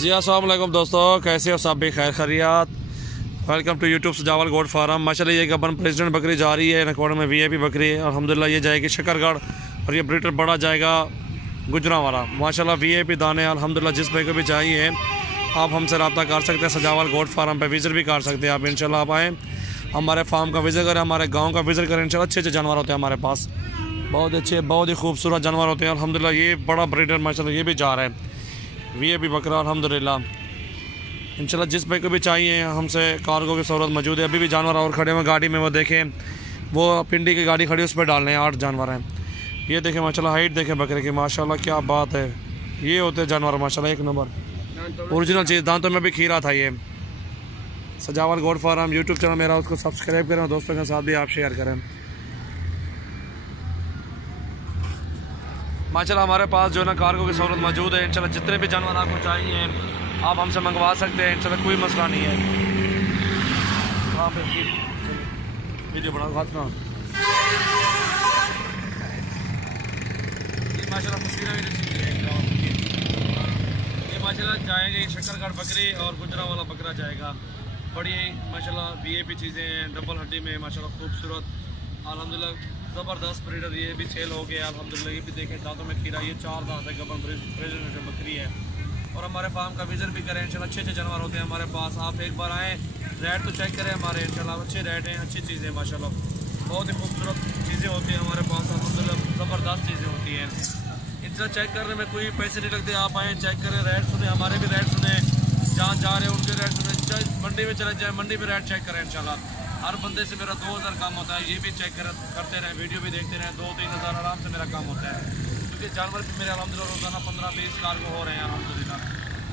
जी अस्सलाम वालेकुम दोस्तों, कैसे हो सब भी खैर खैरियत। वेलकम टू यूट्यूब सजावल गोट फार्म। माशाल्लाह ये गबन प्रेसिडेंट बकरी जा रही है नकोड़ में, वीआईपी बकरी है। अल्हम्दुलिल्लाह ये जाएगी शकरगढ़ और ये ब्रीडर बड़ा जाएगा गुजरावाला। माशाल्लाह वीआईपी दाने अल्हम्दुलिल्लाह जिस भाई को भी चाहिए आप हमसे रब्ता कर सकते हैं। सजावल गोट फार्म पे विज़िट भी कर सकते हैं आप। इंशाल्लाह आप आएँ, हमारे फार्म का विज़िट करें, हमारे गाँव का विज़िट करें। इंशाल्लाह अच्छे अच्छे जानवर होते हैं हमारे पास, बहुत अच्छे बहुत ही खूबसूरत जानवर होते हैं अल्हम्दुलिल्लाह। ये बड़ा ब्रीडर माशाल्लाह ये भी जा रहा है वीआईपी बकरा अल्हम्दुलिल्लाह। इंशाल्लाह जिस भाई को भी चाहिए हमसे कार्गो की सहूलत मौजूद है। अभी भी जानवर और खड़े हुए गाड़ी में, वो देखें वो पिंडी की गाड़ी खड़ी उस पर डालने हैं। 8 जानवर हैं। ये देखें माशाल्लाह हाइट देखें बकरे की, माशाल्लाह क्या बात है। ये होते जानवर माशाल्लाह एक नंबर ओरिजिनल चीज़। दांतों में भी खीरा था। ये सजावल गोट फार्म यूट्यूब चैनल मेरा, उसको सब्सक्राइब करें और दोस्तों के साथ भी आप शेयर करें। माशाल्लाह हमारे पास जो है ना कार्गो की सहूलत मौजूद है। इंशाल्लाह जितने भी जानवर आपको चाहिए आप हमसे मंगवा सकते हैं। इंशाल्लाह कोई मसला नहीं है। वहाँ पे वीडियो बना खातना माशाल्लाह तस्वीरें ये माशाल्लाह जाएंगे शकरगढ़ बकरी और गुजरावाला बकरा जाएगा। बड़ी माशाल्लाह वीआईपी चीज़ें हैं, डबल हड्डी में माशाल्लाह खूबसूरत अल्हम्दुलिल्लाह ज़बरदस्त ब्रीडर। ये भी सेल हो गया अल्हम्दुलिल्लाह। ये भी देखें दांतों में खीरा, ये 4 दांत है गबन प्रेसिडेंट बकरी है। और हमारे फार्म का विज़िट भी करें इंशाल्लाह। अच्छे अच्छे जानवर होते हैं हमारे पास, आप एक बार आएँ, रेट तो चेक करें हमारे। इंशाल्लाह अच्छे रेट हैं, अच्छी चीज़ें माशाल्लाह, बहुत ही खूबसूरत चीज़ें होती हैं हमारे पास अल्हम्दुलिल्लाह, ज़बरदस्त चीज़ें होती हैं। इतना चेक करने में कोई पैसे नहीं लगते। आप आएँ, चेक करें, रेट सुने, हमारे भी रेट सुने, जहाँ जा रहे हैं उनके रेट सुने। चाहे मंडी में चले जाए, मंडी में रेट चेक करें इंशाल्लाह। हर बंदे से मेरा 2000 काम होता है। ये भी चेक करते रहें, वीडियो भी देखते रहें, 2-3 हज़ार आराम से मेरा काम होता है। क्योंकि जानवर भी मेरे अल्हम्दुलिल्लाह रोज़ाना 15-20 कार्गो हो रहे हैं अल्हम्दुलिल्लाह।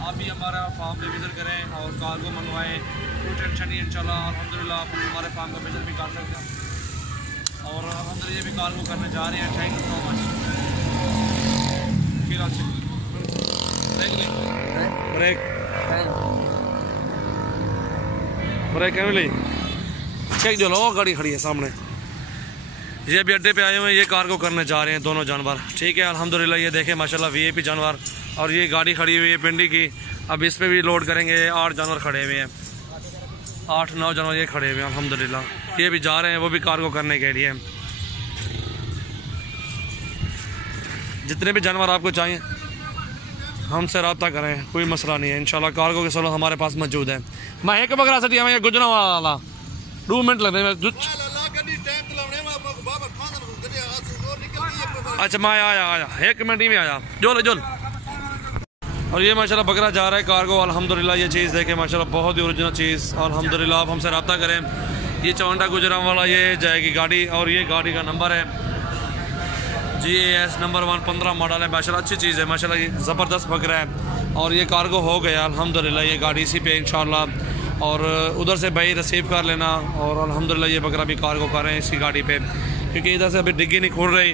आप भी हमारा फार्म पे विज़िट करें और कार्गो मंगवाएं, कोई टेंशन नहीं इंशाल्लाह अल्हम्दुलिल्लाह। आप हमारे फार्म का विज़िट भी कर सकते हैं और अल्हम्दुलिल्लाह ये भी कार्गो करने जा रहे हैं। Thank you so much. Brake brake calmly check जो लो गाड़ी खड़ी है सामने। ये भी अड्डे पे आए हुए हैं, ये कार्गो करने जा रहे हैं दोनों जानवर। ठीक है अल्हम्दुलिल्लाह। ये देखें माशाल्लाह वीआईपी जानवर और ये गाड़ी खड़ी हुई है पिंडी की। अब इस पे भी लोड करेंगे। 8 जानवर खड़े हुए हैं, 8-9 जानवर ये खड़े हुए हैं अल्हम्दुलिल्लाह। ये भी जा रहे हैं वो भी कार्गो करने के लिए। जितने भी जानवर आपको चाहिए हमसे रब्ता करें, कोई मसला नहीं है इंशाल्लाह। कार्गो की सहूलत हमारे पास मौजूद है। मैं एक बकरा सटी हमें गुजरावाला 2 मिनट लग रहे हैं। अच्छा मैं आया 1 मिनट ही में आया जोल जोल। और ये माशाल्लाह बकरा जा रहा है कार्गो अल्हम्दुलिल्लाह। ये चीज़ देखें माशाल्लाह बहुत ही ओरिजिनल चीज़ अल्हम्दुलिल्लाह। आप हमसे रब्ता करें। ये चौंडा गुजरावाला ये जाएगी गाड़ी और ये गाड़ी का नंबर है GAS नंबर 115 मॉडल है। माशाल्लाह अच्छी चीज़ है माशाल्लाह, ये ज़बरदस्त बकरा है। और ये कार्गो हो गया अल्हम्दुलिल्लाह। ये गाड़ी इसी पे इंशाल्लाह और उधर से भाई रिसीव कर लेना और अल्हम्दुलिल्लाह ये बकरा भी कार्गो कर रहे हैं इसी गाड़ी पे। क्योंकि इधर से अभी डिग्गी नहीं खुल रही,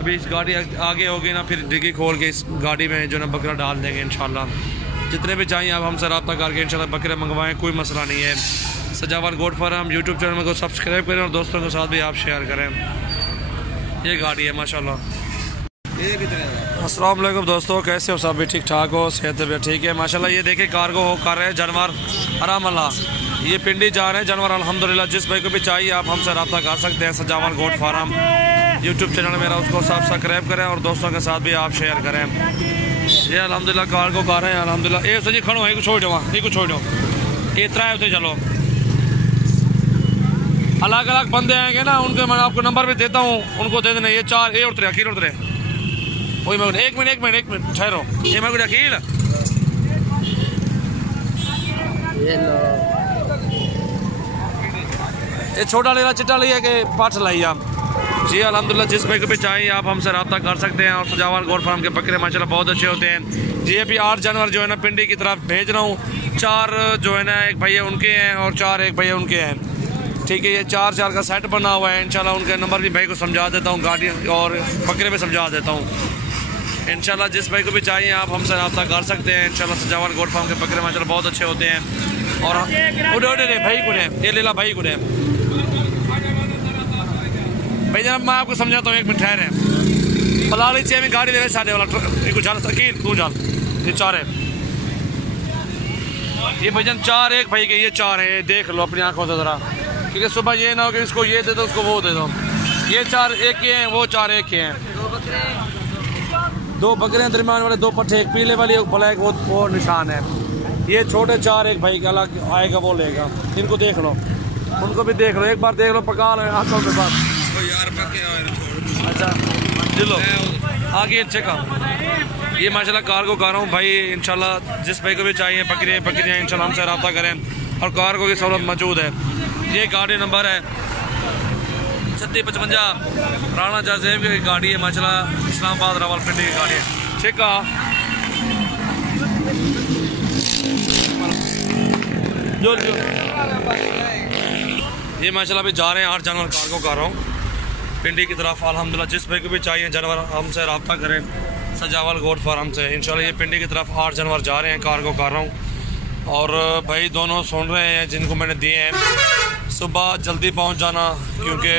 अभी इस गाड़ी आगे होगी ना, फिर डिग्गी खोल के इस गाड़ी में जो ना बकरा डाल देंगे इंशाल्लाह। जितने भी चाहिए आप हमसे रब्ता करके इंशाल्लाह बकरे मंगवाएँ, कोई मसला नहीं है। सजावल गोट फार्म यूट्यूब चैनल को सब्सक्राइब करें और दोस्तों के साथ भी आप शेयर करें। ये गाड़ी है माशाल्लाह। अस्सलाम वालेकुम दोस्तों, कैसे हो सब भी ठीक ठाक हो, सेहत भी ठीक है माशाल्लाह। ये देखे कार्गो हो कर रहे हैं जानवर आराम अल्लाह। ये पिंडी जा रहे हैं जानवर अल्हम्दुलिल्लाह। जिस भाई को भी चाहिए आप हमसे रब्ता कर सकते हैं। सजावल गोट फार्म यूट्यूब चैनल मेरा, उसको सब्सक्राइब करें और दोस्तों के साथ भी आप शेयर करें। ये अल्हम्दुलिल्लाह कार्गो कर रहे हैं अल्हम्दुलिल्लाह। ये सजी खड़ो है, छोड़ दो ये को छोड़ दो, इतना है उसे चलो। अलग अलग बंदे आएंगे ना, उनके मैं आपको नंबर भी देता हूँ, उनको दे देना। ये 4 ये उतरे अखीर उतरे वही मैं 1 मिनट ठहरो। ये मैं अखील ये छोटा लेना चिट्टा लिया कि पाठ लाई आप। जी अल्हम्दुलिल्लाह जिस भाई को भी चाहिए आप हमसे रब्ता कर सकते हैं। और सजावल गोट फार्म के बकरे माशाल्लाह बहुत अच्छे होते हैं। जी अभी 8 जानवर जो है ना पिंडी की तरफ भेज रहा हूँ। 4 जो है ना एक भैया उनके हैं और 4 एक भैया उनके हैं। ठीक है ये 4 का सेट बना हुआ है इंशाल्लाह। उनके नंबर भी भाई को समझा देता हूँ, गाड़ी और बकरे में समझा देता हूँ इंशाल्लाह। जिस भाई को भी चाहिए आप हमसे रब्ता कर सकते हैं इंशाल्लाह। सजावल गोट फार्म के बकरे माशाल्लाह बहुत अच्छे होते हैं। और उड़े भाई को ये लीला भाई को भाई जनाब मैं आपको समझाता हूँ, 1 मिनट ठहरे। पलाली चाहिए गाड़ी दे साढ़े वाला जाल सकील तू जाल ये 4 है ये भाईजान 4 एक भाई के, ये 4 है, ये देख लो अपनी आंखों से ज़रा, क्योंकि सुबह ये ना हो कि इसको ये दे दो उसको वो दे दो। ये 4 एक के हैं, वो 4 एक के हैं। 2 बकरे दरमियान वाले, 2 पट्टे, एक पीले वाली एक ब्लैक, वो निशान है। ये छोटे 4 एक भाई का अलग आएगा, वो लेगा। इनको देख लो, उनको भी देख लो, एक बार देख लो, पका लो हाथों के साथ। अच्छा चलो आगे अच्छे का। ये माशाल्लाह कार को गा रहा हूँ भाई, इंशाल्लाह जिस भाई को भी चाहिए बकरियाँ इंशाल्लाह हमसे रब्ता करें, और कार को की सहूलत मौजूद है। ये गाड़ी नंबर है 3655 राणा जाजेब की गाड़ी है माशाल्लाह, इस्लामाबाद रावलपिंडी की गाड़ी है। ठीक है, जो ये माशाल्लाह भी जा रहे हैं 8 जानवर कार को गा रहा हूँ पिंडी की तरफ। अल्हम्दुलिल्लाह जिस भाई को भी चाहिए जानवर हमसे रब्ता करें, सजावल गोट फार्म से। इंशाल्लाह ये पिंडी की तरफ 8 जानवर जा रहे हैं, कार को कर रहा हूँ। और भाई दोनों सुन रहे हैं जिनको मैंने दिए हैं, सुबह जल्दी पहुँच जाना, क्योंकि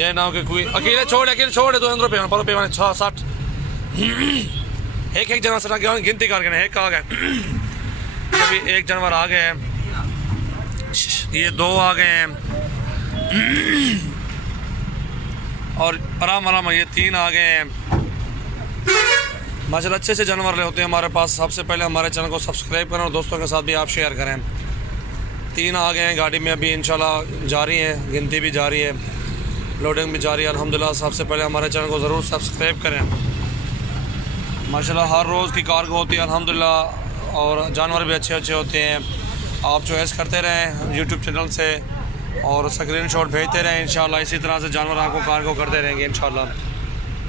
ये ना हो कि कोई अकेले छोड़ तो अंदर पे पर पे 6-7 एक जानवर से गया, गिनती करके एक आ गए, अभी एक जानवर आ गए हैं, ये 2 आ गए हैं, और आराम ये 3 आ गए हैं। माशाल्लाह अच्छे से जानवर ले होते हैं हमारे पास। सबसे पहले हमारे चैनल को सब्सक्राइब करें और दोस्तों के साथ भी आप शेयर करें। 3 आ गए हैं गाड़ी में, अभी इंशाल्लाह जारी है, गिनती भी जारी है, लोडिंग भी जारी है अल्हम्दुलिल्लाह। सबसे पहले हमारे चैनल को ज़रूर सब्सक्राइब करें। माशाल्लाह हर रोज़ की कार्गो होती है अल्हम्दुलिल्लाह, और जानवर भी अच्छे होते हैं। आप चॉइस करते रहें यूट्यूब चैनल से और स्क्रीनशॉट भेजते रहें। इंशाल्लाह इसी तरह से जानवर आपको कार्गो करते रहेंगे इंशाल्लाह।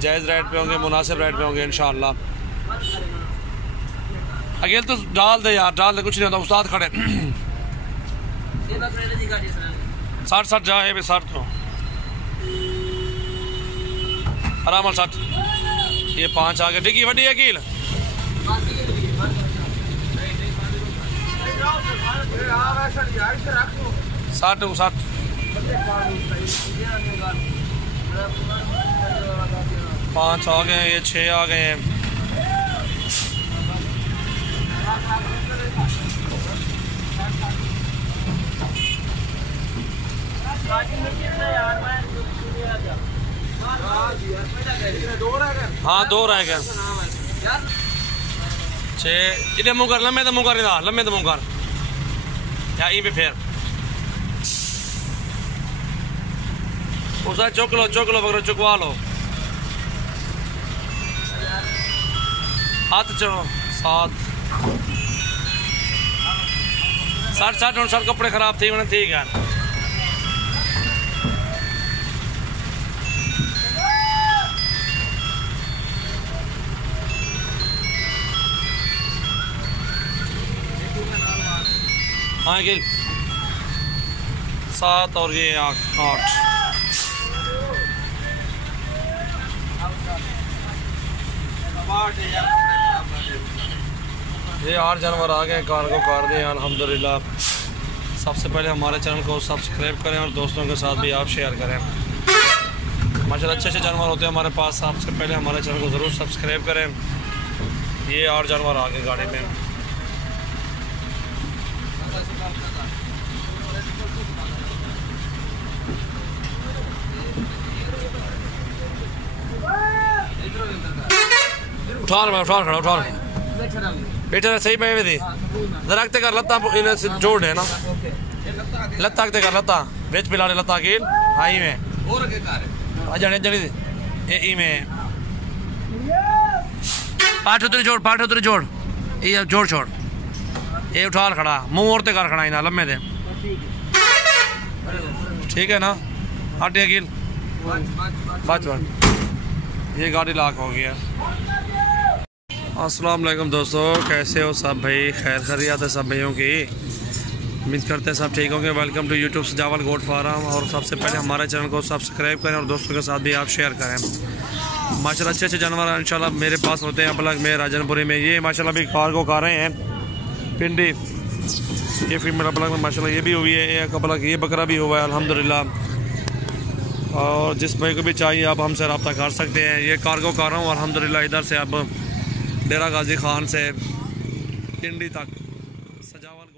जायज़ रेट पे होंगे, मुनासिब रेट पे होंगे इंशाल्लाह। अकेले तो डाल दे यार, डाल दे, कुछ नहीं होता, उस्ताद खड़े 60 जाए भी 60 तो आराम 60। ये 5 आ गए, डिग्गी वड्डी अकील 60 5 आ गए, ये 6 आ गए हैं। हाँ 2 रह गए। 6 इधर मुँह कर, लम्बे तो मुँह कर, लम्बे तो मुँह कर या ई पे फिर उसे चुक लो बकरा चुकवा लो। हाथ चलो 60 कपड़े खराब थे मैंने, ठीक है। हाँ गिल 7 और ये 8। ये 8 जानवर आ गए, कार को कार दिए अल्हम्दुलिल्लाह। सबसे पहले हमारे चैनल को सब्सक्राइब करें और दोस्तों के साथ भी आप शेयर करें। माशाल्लाह अच्छे जानवर होते हैं हमारे पास। सबसे पहले हमारे चैनल को ज़रूर सब्सक्राइब करें। ये 8 जानवर आ गए गाड़ी में। उठा बेटा सही पे थी रखते कर लत्ता जोड़ है ना, लत्ता कर लत्ता बेच पिला लत्ता कील हाई में जने जनी ई में पाठ उतरी जोड़ ये जोड़ छोड़ ये उठा खड़ा मुंह और कर खड़ा ना लम्बे दे, ठीक है ना। हट कील बच ये गाड़ी लाक हो गया। अस्सलाम वालेकुम दोस्तों, कैसे हो सब भाई? खैर खैरियत है सब भाइयों की, उम्मीद करते हैं सब ठीक होंगे। वेलकम टू यूट्यूब सजावल गोट फार्म। और सबसे पहले हमारे चैनल को सब्सक्राइब करें और दोस्तों के साथ भी आप शेयर करें। माशाल्लाह अच्छे जानवर इंशाल्लाह मेरे पास होते हैं अपलग में राजनपुरी में। ये माशाल्लाह भी कार को खा रहे हैं पिंडी, ये फीमेल अपलग में माशाल्लाह ये भी हुई है, एक अपलग ये बकरा भी हुआ है अल्हम्दुलिल्लाह। और जिस भाई को भी चाहिए आप हमसे रब्ता कर सकते हैं। ये कार्गो कर रहा हूँ अल्हम्दुलिल्लाह, इधर से अब डेरा गाजी खान से पिंडी तक। सजावल